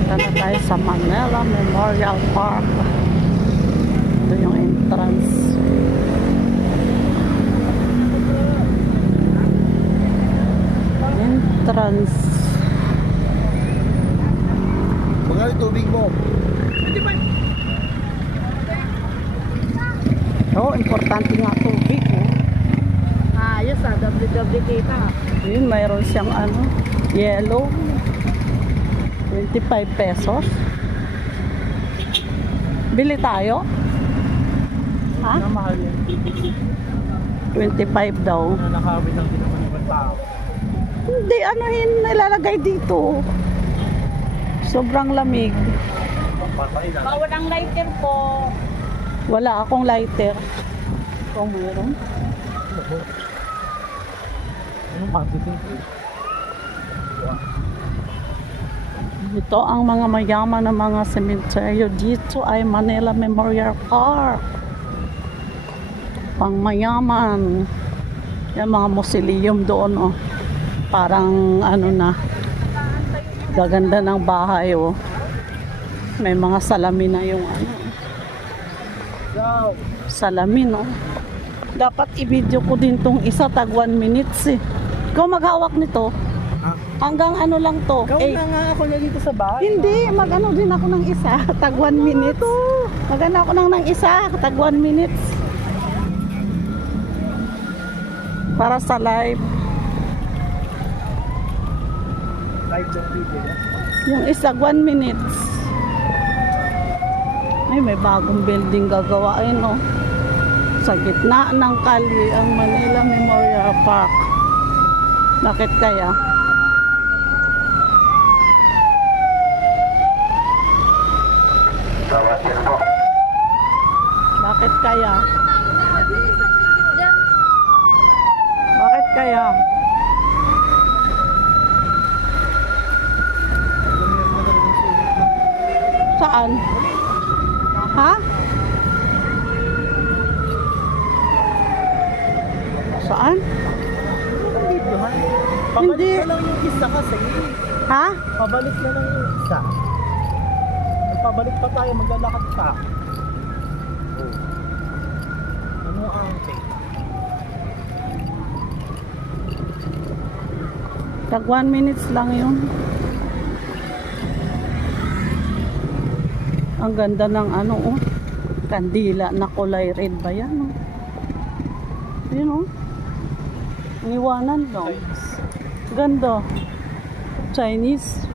Punta na tayo sa Manila Memorial Park. Ito yung entrance. Magkano tubig mo? Oo, importante nga tubig. Ayos WW kita. Yun, mayroon siyang ano, yellow. 25 pesos. Bili tayo? Ha? Mahal yan. 25 daw. Nakawin lang din naman ibang tao. Hindi, ano nilalagay dito. Sobrang lamig. Bawal ang lighter po. Wala akong lighter. Kung meron. Anong positive? Ito ang mga mayaman na mga sementeryo. Dito ay Manila Memorial Park. Pang mayaman. Yung mga mausoleum doon, oh. Parang ano na. Gaganda ng bahay, oh. May mga salamin na yung ano. Salamin, oh. Dapat i-video ko din tong isa, tag 1 minutes, eh. Ikaw maghawak nito. Hanggang ano lang to. Ikaw na nga ako na dito sa bahay. Hindi, mag-ano din ako ng isa, tag 1 minutes. Mag-ano ako ng isa, tag 1 minutes. Para sa live. Live yung video. Yung isa, 1 minutes. Ay, may bagong building gagawain, no? Sa gitna ng kali ang Manila Memorial Park. Bakit kaya? Bakit kaya? Bakit kaya? Saan? Ha? Saan? Pabalik Hindi. na lang yung isa kasi. Ha? Pabalik na lang yung isa. Pabalik pa tayo, maglalakad pa. Ano ang take? Tag 1 minutes lang yun. Ang ganda ng ano, oh. Kandila na kulay red ba yan, oh. Yun, oh. Ang iwanan, no? Ganda. Chinese.